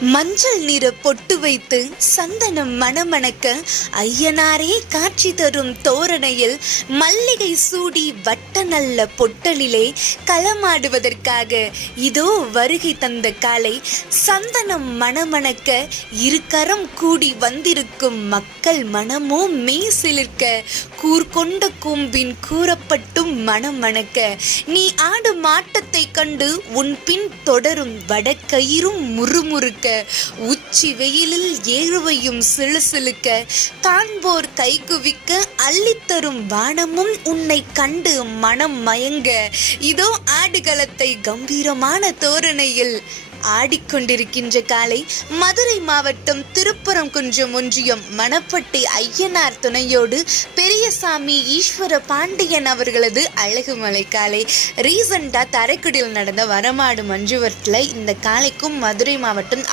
மஞ்சள் நிற பொட்டு வைத்து சந்தனம் மணமணக்க ஐயனாரே காட்சி தரும் தோரணையில் மல்லிகை சூடி வட்ட நல்ல பொட்டலிலே களமாடுவதற்காக இதோ வருகை தந்த காலை சந்தனம் மணமணக்க இருக்கரம் கூடி வந்திருக்கும் மக்கள் மனமோ மெய்சிலிர்க்க கூர்கொண்ட கூம்பின் கூறப்பட்டும் மணமணக்க நீ ஆடும் ஆட்டத்தை கண்டு உன் பின் தொடரும் வடக்கயிறும் முறுமுறுக்க உச்சி வெயிலில் ஏழுவையும் சிலுசிலுக்க காண்போர் கைகுவிக்க அள்ளித்தரும் வானமும் உன்னை கண்டு மனம் மயங்க இதோ ஆடுகளத்தை கம்பீரமான தோரணையில் ஆடிக்கொண்டிருக்கின்ற காலை மதுரை மாவட்டம் திருப்பரங்குன்றம் ஒன்றியம் மணப்பட்டி ஐயனார் துணையோடு பெரியசாமி ஈஸ்வர பாண்டியன் அவர்களது அழகுமலை காலை. ரீசெண்டாக தரைக்குடியில் நடந்த வரமாடு மஞ்சுவரத்தில் இந்த காலைக்கும் மதுரை மாவட்டம்